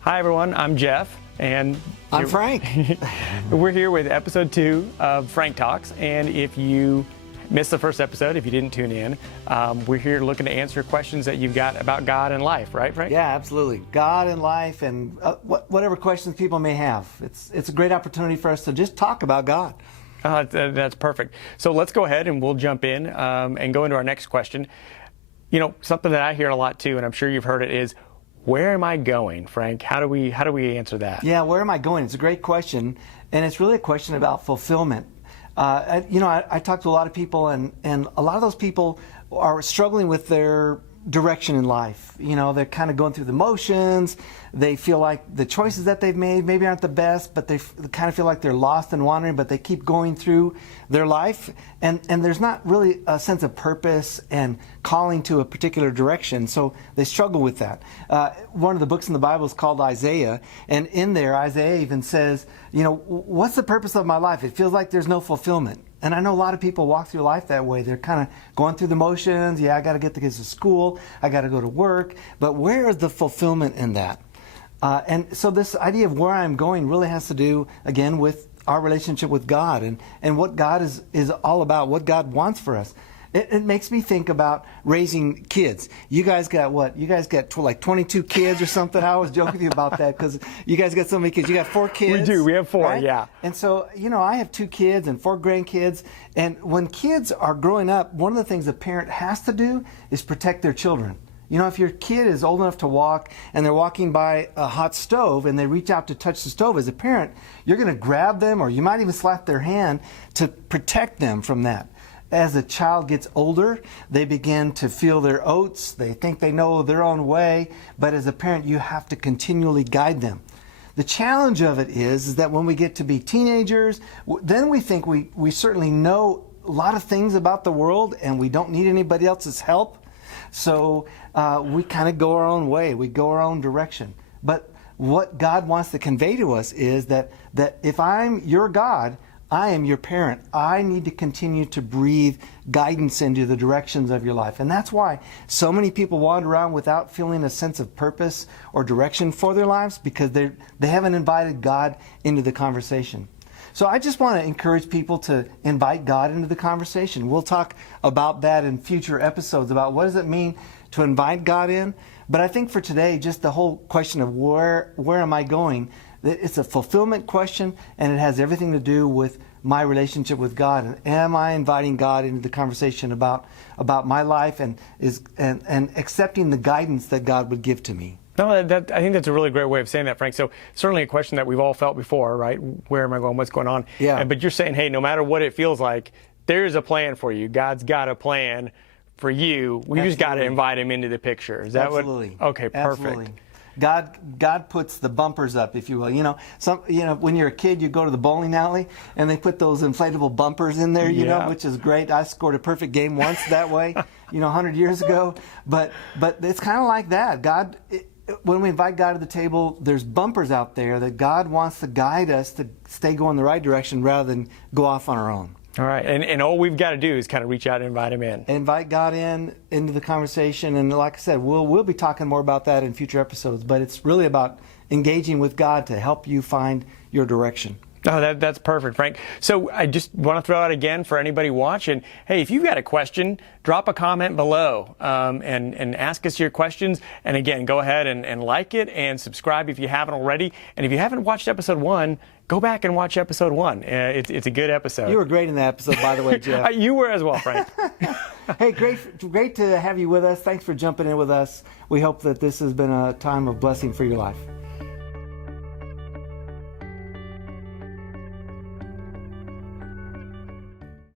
Hi, everyone. I'm Jeff. And I'm Frank. We're here with episode 2 of Frank Talks. And if you missed the first episode, if you didn't tune in, we're here looking to answer questions that you've got about God and life, right, Frank? Yeah, absolutely. God and life and whatever questions people may have. It's a great opportunity for us to just talk about God. That's perfect. So let's go ahead and we'll jump in and go into our next question. You know, something that I hear a lot too, and I'm sure you've heard it, is where am I going, Frank? How do we answer that? Yeah, where am I going? It's a great question, and it's really a question about fulfillment. I talk to a lot of people, and a lot of those people are struggling with their direction in life. You know, they're kind of going through the motions. They feel like the choices that they've made maybe aren't the best, but they kind of feel like they're lost and wandering, but they keep going through their life. And there's not really a sense of purpose and calling to a particular direction, so they struggle with that. One of the books in the Bible is called Isaiah, and in there, Isaiah even says, you know, what's the purpose of my life? It feels like there's no fulfillment. And I know a lot of people walk through life that way. They're kind of going through the motions. Yeah, I got to get the kids to school. I got to go to work. But where is the fulfillment in that? And so this idea of where I'm going really has to do, again, with our relationship with God and what God is all about, what God wants for us. It makes me think about raising kids. You guys got what? You guys got like 22 kids or something? I was joking with you about that because you guys got so many kids. You got 4 kids. We do. We have 4, right? Yeah. And so, you know, I have 2 kids and 4 grandkids. And when kids are growing up, one of the things a parent has to do is protect their children. You know, if your kid is old enough to walk and they're walking by a hot stove and they reach out to touch the stove, as a parent, you're going to grab them or you might even slap their hand to protect them from that. As a child gets older, they begin to feel their oats. They think they know their own way. But as a parent, you have to continually guide them. The challenge of it is that when we get to be teenagers, then we think we certainly know a lot of things about the world and we don't need anybody else's help. So we kind of go our own way. We go our own direction. But what God wants to convey to us is that if I'm your God, I am your parent. I need to continue to breathe guidance into the directions of your life. And that's why so many people wander around without feeling a sense of purpose or direction for their lives, because they haven't invited God into the conversation. So I just want to encourage people to invite God into the conversation. We'll talk about that in future episodes, about what does it mean to invite God in. But I think for today, just the whole question of where am I going, it's a fulfillment question, and it has everything to do with my relationship with God. And am I inviting God into the conversation about my life and accepting the guidance that God would give to me? No, I think that's a really great way of saying that, Frank. So certainly a question that we've all felt before, right? Where am I going? What's going on? Yeah. But you're saying, hey, no matter what it feels like, there's a plan for you. God's got a plan for you. We just got to invite him into the picture. Is that Absolutely. what? Okay, perfect. Absolutely. God puts the bumpers up, if you will. You know, when you're a kid, you go to the bowling alley and they put those inflatable bumpers in there, you know, which is great. I scored a perfect game once that way, 100 years ago. But it's kind of like that. When we invite God to the table, there's bumpers out there that God wants to guide us to stay going the right direction rather than go off on our own. All right, and all we've got to do is kind of reach out and invite him in. Invite God into the conversation, and like I said, we'll be talking more about that in future episodes, but it's really about engaging with God to help you find your direction. Oh, that's perfect, Frank. So I just want to throw out again for anybody watching, hey, if you've got a question, drop a comment below and ask us your questions. And again, go ahead and like it and subscribe if you haven't already. And if you haven't watched episode 1, go back and watch episode 1. It's a good episode. You were great in that episode, by the way, Jeff. You were as well, Frank. Hey, great to have you with us. Thanks for jumping in with us. We hope that this has been a time of blessing for your life.